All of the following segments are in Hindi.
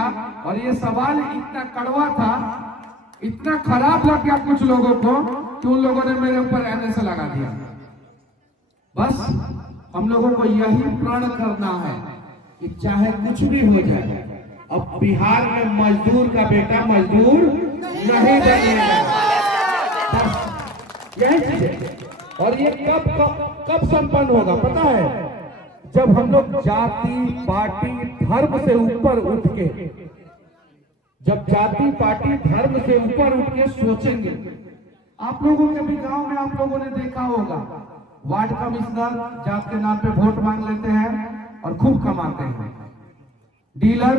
लीजिएगा। और ये सवाल इतना कड़वा था, इतना खराब लग गया कुछ लोगों को कि उन लोगों ने मेरे ऊपर NSA लगा दिया। बस हम लोगों को यही प्रण करना है कि चाहे कुछ भी हो जाए, अब बिहार में मजदूर का बेटा मजदूर नहीं बनेगा। बस यही चीज है। और ये कब संपन्न होगा पता है? जब हम लोग जाति पार्टी धर्म से ऊपर उठ के, जब जाति पार्टी धर्म से ऊपर उठ के सोचेंगे। आप लोगों के भी गांव में आप लोगों ने देखा होगा, वार्ड कमिश्नर जात के नाम पे वोट मांग लेते हैं और खूब कमाते हैं। डीलर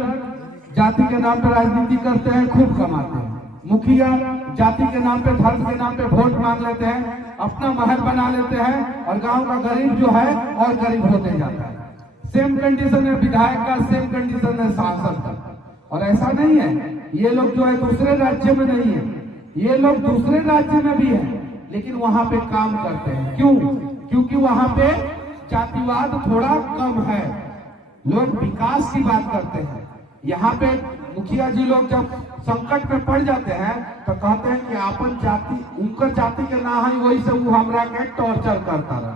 जाति के नाम पे राजनीति करते हैं, खूब कमाते हैं। मुखिया जाति के नाम पे धर्म के नाम पे वोट मांग लेते हैं, अपना महल बना लेते हैं और गांव का गरीब जो है और गरीब होते जाता है। सेम कंडीशन है विधायक का, सेम कंडीशन है सांसद का। और ऐसा नहीं है, ये लोग जो है दूसरे राज्य में नहीं है, ये लोग दूसरे राज्य में भी है, लेकिन वहां पे काम करते हैं। क्यों? क्योंकि वहां पे जातिवाद थोड़ा कम है, लोग विकास की बात करते हैं। यहाँ पे मुखिया जी लोग जब संकट में पड़ जाते हैं तो कहते हैं कि आपन जाति उनकर जाति के ना है, वही से वो हमरा के टॉर्चर करता रहा।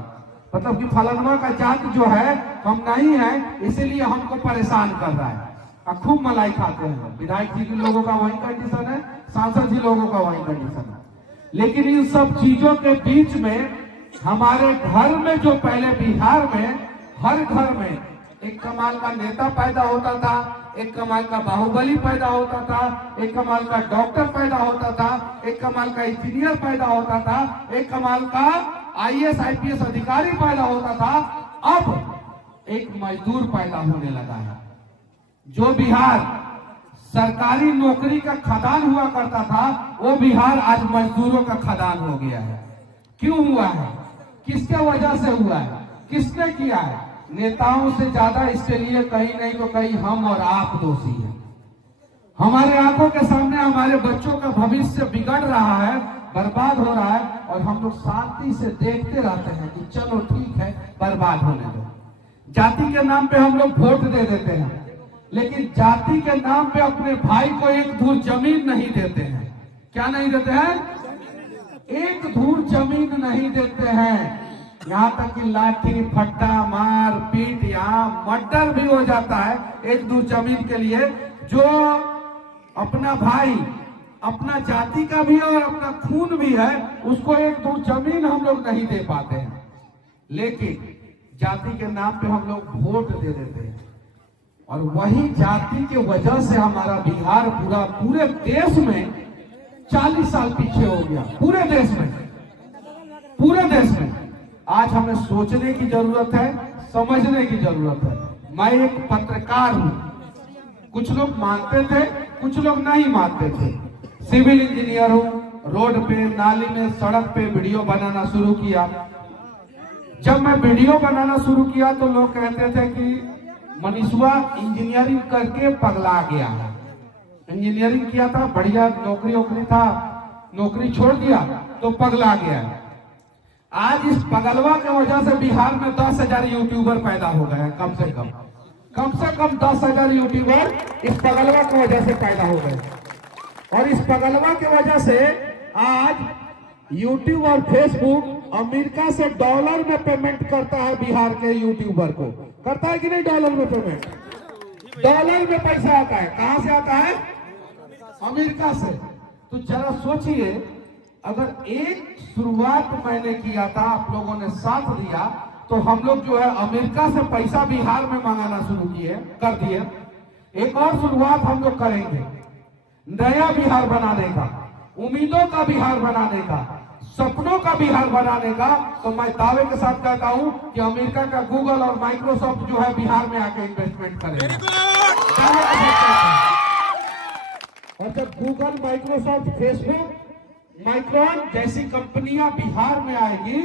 मतलब कि फलनवा का जाति जो है हम नहीं है, इसीलिए हमको परेशान कर रहा है। खूब मलाई खाते हैं। विधायक जी के लोगों का वही कंडीशन है, सांसद जी लोगों का वही कंडीशन है। लेकिन इन सब चीजों के बीच में हमारे घर में जो पहले बिहार में हर घर में एक कमाल का नेता पैदा होता था, एक कमाल का बाहुबली पैदा होता था, एक कमाल का डॉक्टर पैदा होता था, एक कमाल का इंजीनियर पैदा होता था, एक कमाल का IAS IPS अधिकारी पैदा होता था। अब एक मजदूर पैदा होने लगा है। जो बिहार सरकारी नौकरी का खदान हुआ करता था, वो बिहार आज मजदूरों का खदान हो गया है। क्यों हुआ है? किसके वजह से हुआ है? किसने किया है? नेताओं से ज्यादा इसके लिए कहीं नहीं तो कहीं हम और आप दोषी हैं। हमारे आंखों के सामने हमारे बच्चों का भविष्य बिगड़ रहा है, बर्बाद हो रहा है, और हम लोग शांति से देखते रहते हैं कि चलो ठीक है, बर्बाद होने दो। जाति के नाम पे हम लोग वोट दे देते हैं, लेकिन जाति के नाम पे अपने भाई को एक धूर जमीन नहीं देते हैं। क्या नहीं देते हैं? एक धूर जमीन नहीं देते हैं। यहाँ तक कि लाठी फट्टा मार पीट, यहाँ मर्डर भी हो जाता है एक धूर जमीन के लिए। जो अपना भाई अपना जाति का भी है और अपना खून भी है, उसको एक धूर जमीन हम लोग नहीं दे पाते हैं। लेकिन जाति के नाम पे हम लोग वोट दे देते हैं, और वही जाति की वजह से हमारा बिहार पूरे देश में 40 साल पीछे हो गया। पूरे देश में आज हमें सोचने की जरूरत है, समझने की जरूरत है। मैं एक पत्रकार हूं, कुछ लोग मानते थे, कुछ लोग नहीं मानते थे। सिविल इंजीनियर हूं, रोड पे नाली में सड़क पे वीडियो बनाना शुरू किया। जब मैं वीडियो बनाना शुरू किया तो लोग कहते थे कि मनीषवा इंजीनियरिंग करके पगला गया है। इंजीनियरिंग किया था, बढ़िया नौकरी था, नौकरी छोड़ दिया तो पगला गया। आज इस पगलवा की वजह से बिहार में 10,000 यूट्यूबर पैदा हो गए हैं। कम से कम 10,000 यूट्यूबर इस पगलवा की वजह से पैदा हो गए। और इस पगलवा की वजह से आज यूट्यूब और फेसबुक अमेरिका से डॉलर में पेमेंट करता है बिहार के यूट्यूबर को। करता है कि नहीं? डॉलर में पेमेंट, डॉलर में पैसा आता है। कहां से आता है? अमेरिका से। तो जरा सोचिए, अगर एक शुरुआत मैंने किया था, आप लोगों ने साथ दिया, तो हम लोग जो है अमेरिका से पैसा बिहार में मंगाना शुरू कर दिए। एक और शुरुआत हम लोग करेंगे, नया बिहार बनाने का, उम्मीदों का बिहार बनाने का, सपनों का बिहार बनाने का। तो मैं दावे के साथ कहता हूं कि अमेरिका का गूगल और माइक्रोसॉफ्ट जो है बिहार में आके इन्वेस्टमेंट करेगा। और जब गूगल, माइक्रोसॉफ्ट, फेसबुक, माइक्रोन जैसी कंपनियां बिहार में आएगी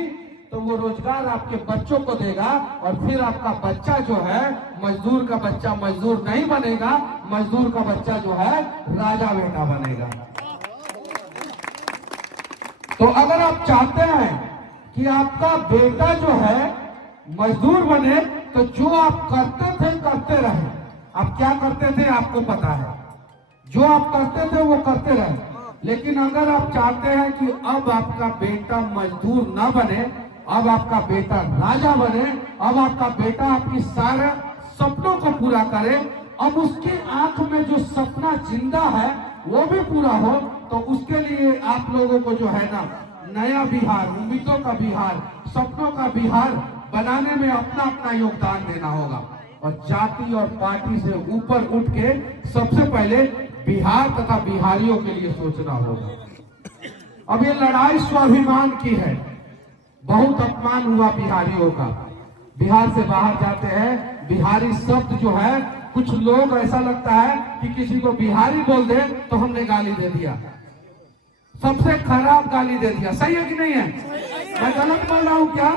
तो वो रोजगार आपके बच्चों को देगा, और फिर आपका बच्चा जो है, मजदूर का बच्चा मजदूर नहीं बनेगा, मजदूर का बच्चा जो है राजा बेटा बनेगा। तो अगर आप चाहते हैं कि आपका बेटा जो है मजदूर बने, तो जो आप करते थे करते रहे। आप क्या करते थे आपको पता है, जो आप करते थे वो करते रहे। लेकिन अगर आप चाहते हैं कि अब आपका बेटा मजदूर ना बने, अब आपका बेटा राजा बने, अब आपका बेटा आपकी सारे सपनों को पूरा करे, अब उसकी आंख में जो सपना जिंदा है वो भी पूरा हो, तो उसके लिए आप लोगों को जो है ना नया बिहार, उम्मीदों का बिहार, सपनों का बिहार बनाने में अपना अपना योगदान देना होगा। और जाति और पार्टी से ऊपर उठ के सबसे पहले बिहार तथा बिहारियों के लिए सोचना होगा। अब ये लड़ाई स्वाभिमान की है। बहुत अपमान हुआ बिहारियों का। बिहार से बाहर जाते हैं, बिहारी शब्द जो है, कुछ लोग ऐसा लगता है कि किसी को बिहारी बोल दे तो हमने गाली दे दिया, सबसे खराब गाली दे दिया। सही है कि नहीं है? मैं गलत बोल रहा हूं क्या?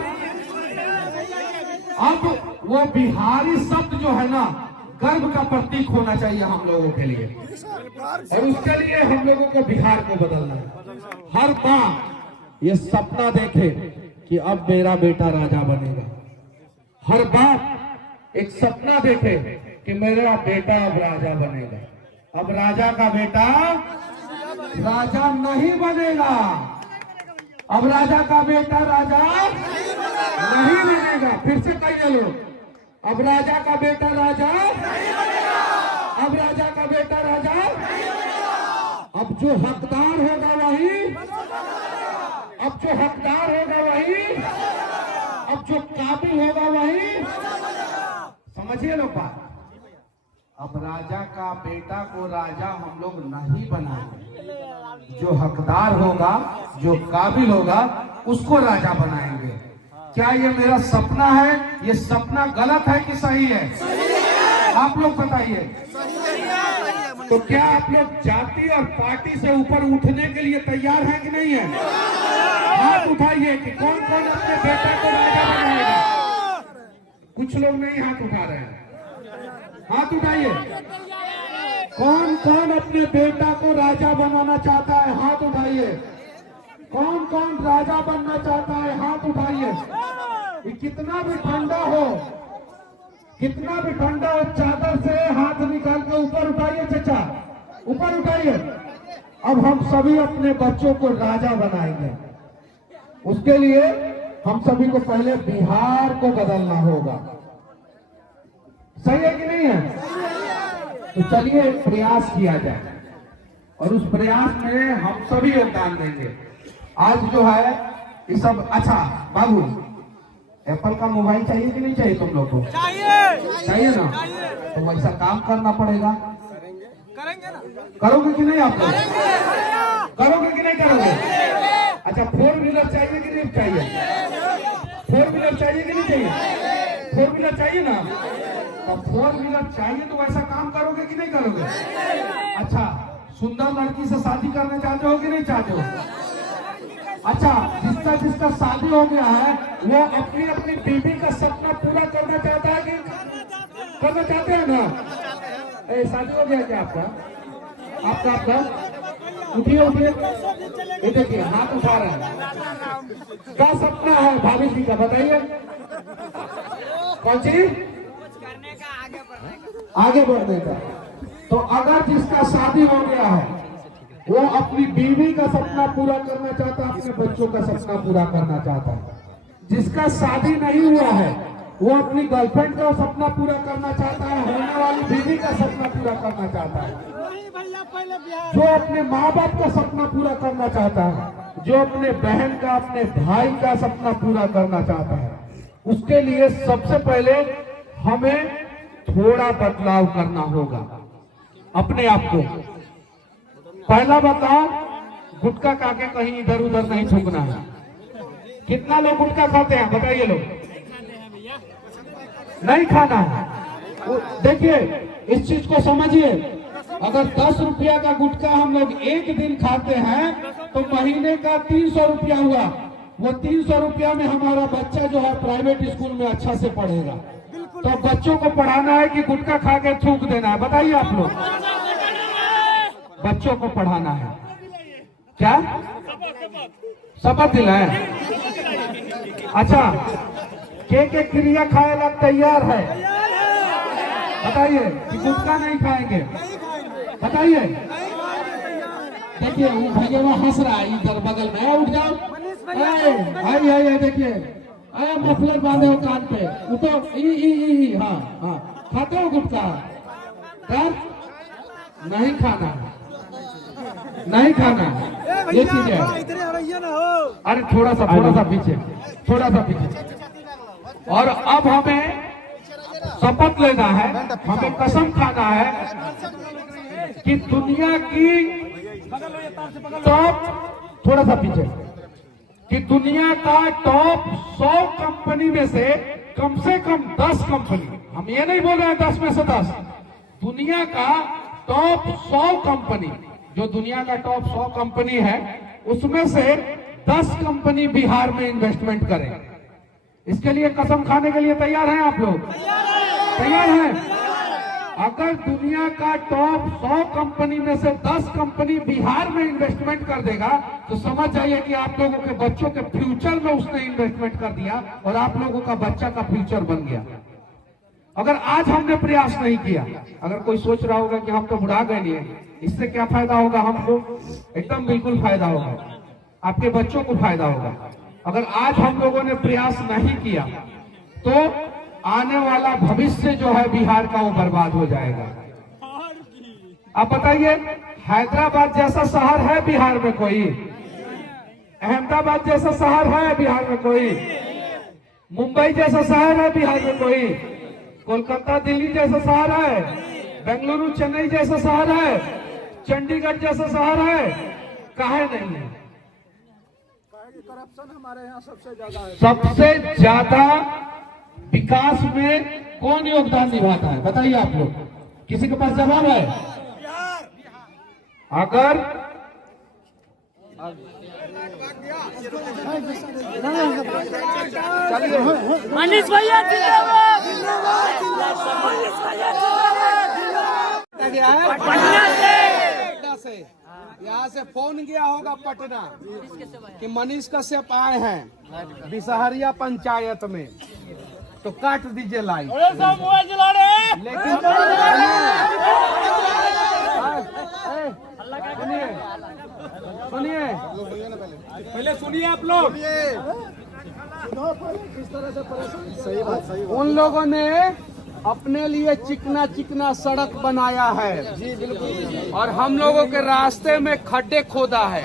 अब वो बिहारी शब्द जो है ना, गर्व का प्रतीक होना चाहिए हम लोगों के लिए, और उसके लिए हम लोगों को बिहार को बदलना है। हर बार ये सपना देखे कि अब मेरा बेटा राजा बनेगा। हर बार एक सपना देखे कि मेरा बेटा अब राजा बनेगा। अब राजा का बेटा राजा नहीं बनेगा। अब राजा का बेटा राजा नहीं बनेगा। फिर से कहिए लोग, अब राजा का बेटा राजा नहीं बनेगा। अब राजा का बेटा राजा नहीं बनेगा। अब जो हकदार होगा वही, अब जो हकदार होगा वही, अब जो काबिल होगा वही। समझिए लोग बात। अब राजा का बेटा को राजा हम लोग नहीं बनाएंगे, जो हकदार होगा, जो काबिल होगा, उसको राजा बनाएंगे। क्या ये मेरा सपना है? ये सपना गलत है कि सही है? आप लोग बताइए। तो क्या आप लोग जाति और पार्टी से ऊपर उठने के लिए तैयार हैं कि नहीं है? हाथ उठाइए कि कौन कौन अपने बेटे को राजा बनाएगा। कुछ लोग नहीं हाथ उठा रहे हैं, हाथ उठाइए। कौन कौन अपने बेटा को राजा बनाना चाहता है? हाथ उठाइए। कौन कौन राजा बनना चाहता है? हाथ उठाइए। कितना भी ठंडा हो, कितना भी ठंडा हो, चादर से हाथ निकाल के ऊपर उठाइए चाचा, ऊपर उठाइए। अब हम सभी अपने बच्चों को राजा बनाएंगे। उसके लिए हम सभी को पहले बिहार को बदलना होगा। सही है कि नहीं है? तो चलिए प्रयास किया जाए, और उस प्रयास में हम सभी योगदान देंगे। आज जो है ये सब। अच्छा बाबू, एप्पल का मोबाइल चाहिए कि नहीं चाहिए तुम लोग को? चाहिए ना? तो वैसा काम करना पड़ेगा। करेंगे ना? करोगे कि नहीं? आप लोग करोगे कि नहीं करोगे? अच्छा, 4 व्हीलर चाहिए कि नहीं चाहिए? 4 व्हीलर चाहिए कि नहीं चाहिए? 4 व्हीलर चाहिए ना? तो 4 व्हीलर चाहिए तो वैसा काम करोगे कि नहीं करोगे? अच्छा, सुंदर लड़की से शादी करना चाहते हो कि नहीं चाहते हो? अच्छा, जिसका जिसका शादी हो गया है वो अपनी अपनी बीवी का सपना पूरा करना चाहता है कि करना चाहते हैं ना? शादी हो गया क्या आपका? आपका उठिए उठिए, ये देखिए हाथ उठा रहे हैं। क्या सपना है भाभी जी का, बताइए। कौन सी? आगे बढ़ने का। तो अगर जिसका शादी हो गया है वो अपनी बीवी का सपना पूरा करना चाहता है, अपने बच्चों का सपना पूरा करना चाहता है। जिसका शादी नहीं हुआ है वो अपनी गर्लफ्रेंड का सपना पूरा करना चाहता है, होने वाली बीवी का सपना पूरा करना चाहता है। जो अपने माँ बाप का सपना पूरा करना चाहता है, जो अपने बहन का, अपने भाई का सपना पूरा करना चाहता है, उसके लिए सबसे पहले हमें थोड़ा बदलाव करना होगा अपने आप को। पहला बताओ, गुटखा खा के कहीं इधर उधर नहीं थूकना है। कितना लोग गुटखा खाते हैं बताइए? लोग नहीं खाना है। देखिए इस चीज को समझिए, अगर 10 रुपया का गुटखा हम लोग एक दिन खाते हैं तो महीने का 300 रुपया हुआ। वो 300 रुपया में हमारा बच्चा जो है प्राइवेट स्कूल में अच्छा से पढ़ेगा। तो बच्चों को पढ़ाना है कि गुटखा खा के थूक देना है? बताइए आप लोग। बच्चों को पढ़ाना है क्या? शपथ दिलाए? अच्छा, के क्रिया खाए ला तैयार है? बताइए कि गुटखा नहीं खाएंगे, बताइए। देखिए वो भैया हंस रहा है इधर बगल में, उठ जाओ। आई देखिए, आया मफलर बांधे हो कान पे, उठो। हाँ हाँ, खाते हो गुटखा? नहीं खाना, नहीं खाना, ये चीज है। अरे थोड़ा सा पीछे, थोड़ा सा पीछे। और अब हमें शपथ लेना है, हमें कसम खाना है कि दुनिया की टॉप, थोड़ा सा पीछे, कि दुनिया का टॉप 100 कंपनी में से कम 10 कंपनी, हम ये नहीं बोल रहे हैं 10 में से 10, दुनिया का टॉप 100 कंपनी, जो दुनिया का टॉप 100 कंपनी है उसमें से 10 कंपनी बिहार में इन्वेस्टमेंट करें। इसके लिए कसम खाने के लिए तैयार हैं आप लोग? तैयार हैं? अगर दुनिया का टॉप 100 कंपनी में से 10 कंपनी बिहार में इन्वेस्टमेंट कर देगा तो समझ जाइए कि आप लोगों के बच्चों के फ्यूचर में उसने इन्वेस्टमेंट कर दिया और आप लोगों का बच्चा का फ्यूचर बन गया। अगर आज हमने प्रयास नहीं किया, अगर कोई सोच रहा होगा कि हम तो बुढ़ा गए नहीं है, इससे क्या फायदा होगा हमको? एकदम बिल्कुल फायदा होगा, आपके बच्चों को फायदा होगा। अगर आज हम लोगों ने प्रयास नहीं किया तो आने वाला भविष्य जो है बिहार का वो बर्बाद हो जाएगा। आप बताइए, हैदराबाद जैसा शहर है बिहार में कोई? अहमदाबाद जैसा शहर है बिहार में कोई? मुंबई जैसा शहर है बिहार में कोई? कोलकाता दिल्ली जैसा शहर है? बेंगलुरु चेन्नई जैसा शहर है? चंडीगढ़ जैसा शहर है? काहे नहीं है? करप्शन हमारे यहाँ सबसे ज्यादा है। सबसे ज्यादा विकास में कौन योगदान निभाता है बताइए आप लोग? किसी के पास जवाब है? अगर मनीष भैया जिंदाबाद, पटना से यहाँ से फोन गया होगा पटना कि मनीष कश्यप आए हैं बिसहरिया पंचायत में, तो काट दीजिए लाइट। लेकिन सुनिए, पहले सुनिए आप लोग। सही बात, उन लोगों ने अपने लिए चिकना चिकना सड़क बनाया है जी, बिल्कुल, और हम लोगों के रास्ते में खड्डे खोदा है,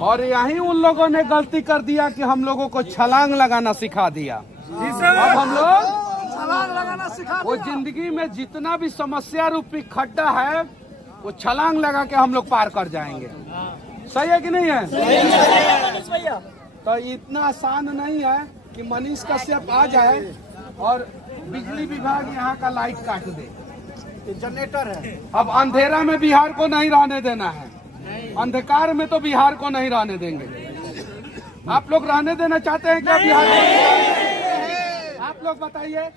और यही उन लोगों ने गलती कर दिया कि हम लोगों को छलांग लगाना सिखा दिया। अब हम लोग छलांग लगाना सिखा, वो जिंदगी में जितना भी समस्या रूपी खड्डा है वो छलांग लगा के हम लोग पार कर जाएंगे। सही है कि नहीं है? तो इतना आसान नहीं है कि मनीष कश्यप आ जाए और बिजली विभाग यहाँ का लाइट काट दे। जनरेटर है। अब अंधेरा में बिहार को नहीं रहने देना है, अंधकार में तो बिहार को नहीं रहने देंगे। आप लोग रहने देना चाहते हैं क्या बिहार को? आप लोग बताइए,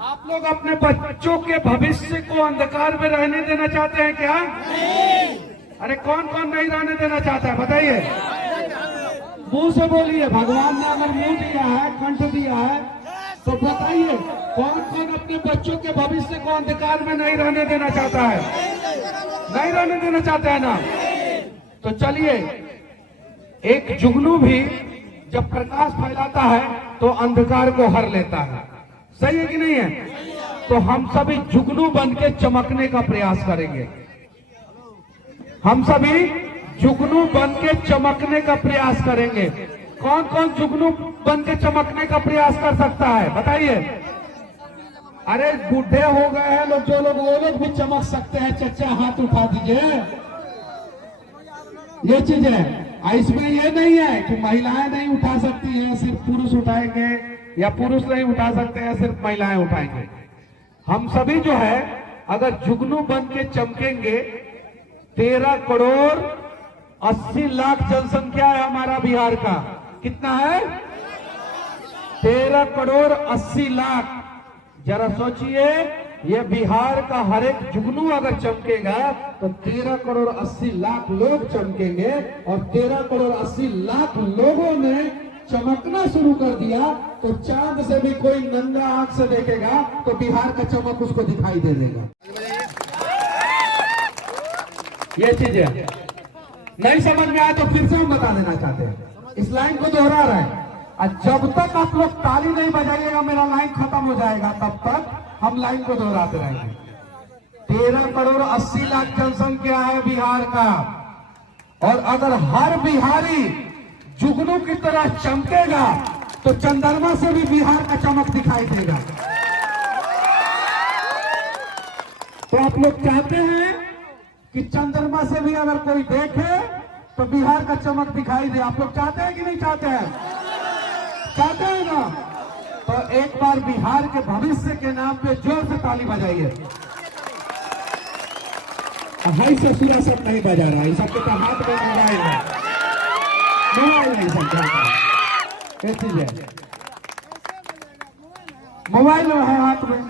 आप लोग अपने बच्चों के भविष्य को अंधकार में रहने देना चाहते हैं क्या? अरे कौन कौन नहीं रहने देना चाहता है बताइए? मुंह से बोलिए। भगवान ने अगर मुंह दिया है, कंठ दिया है, तो बताइए कौन कौन अपने बच्चों के भविष्य को अंधकार में नहीं रहने देना चाहता है? नहीं रहने देना चाहता है ना? तो चलिए, एक जुगनू भी जब प्रकाश फैलाता है तो अंधकार को हर लेता है। सही है कि नहीं है? तो हम सभी जुगनू बन के चमकने का प्रयास करेंगे। हम सभी जुगनू बन के चमकने का प्रयास करेंगे। कौन कौन जुगनू बन के चमकने का प्रयास कर सकता है बताइए? अरे बूढ़े हो गए हैं लोग, जो लोग, वो लोग भी चमक सकते हैं। चचा हाथ उठा दीजिए। ये चीज है। इसमें ये नहीं है कि महिलाएं नहीं उठा सकती हैं, सिर्फ पुरुष उठाएंगे, या पुरुष नहीं उठा सकते हैं, सिर्फ महिलाएं उठाएंगे। हम सभी जो है अगर जुगनू बन के चमकेंगे, 13 करोड़ 80 लाख जनसंख्या है हमारा बिहार का। कितना है? 13 करोड़ 80 लाख। जरा सोचिए, ये बिहार का हर एक जुगनू अगर चमकेगा तो 13 करोड़ 80 लाख लोग चमकेंगे, और 13 करोड़ 80 लाख लोगों ने चमकना शुरू कर दिया तो चांद से भी कोई नंगा आंख से देखेगा तो बिहार का चमक उसको दिखाई दे देगा। ये चीज है, नहीं समझ में आया तो फिर से हम बता देना चाहते हैं, इस लाइन को दोहरा रहे हैं। और जब तक आप लोग ताली नहीं बजाइएगा मेरा लाइन खत्म हो जाएगा, तब तक हम लाइन को दोहराते रहेंगे। 13 करोड़ 80 लाख जनसंख्या है बिहार का, और अगर हर बिहारी जुगनू की तरह चमकेगा तो चंद्रमा से भी बिहार का चमक दिखाई देगा। तो आप लोग चाहते हैं कि चंद्रमा से भी अगर कोई देखे तो बिहार का चमक दिखाई दे। आप लोग चाहते हैं कि नहीं चाहते हैं? चाहते हैं ना? तो एक बार बिहार के भविष्य के नाम पे जोर से ताली बजाइए। हाई से सूरा सब नहीं बजा रहा है, सबके तो हाथ में मोबाइल है, मोबाइल नहीं सकता, ये चीज है, मोबाइल है हाथ में।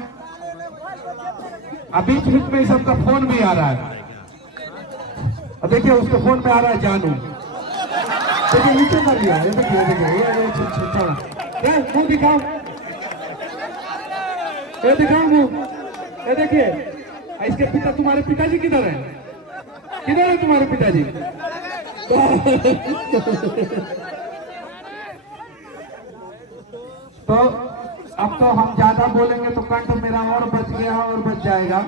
अब बीच बीच में सबका फोन भी आ रहा है। अब देखिए उसके फोन में आ रहा है जानू, देखिए नीचे कर लिया, ये देखिए ये मुंह दिखाओ, ये दिखाओ मुंह, ये देखिए। इसके पिता, तुम्हारे पिताजी किधर है? किधर है तुम्हारे पिताजी? तो अब तो हम ज्यादा बोलेंगे तो कंठ मेरा और बच गया और बच जाएगा।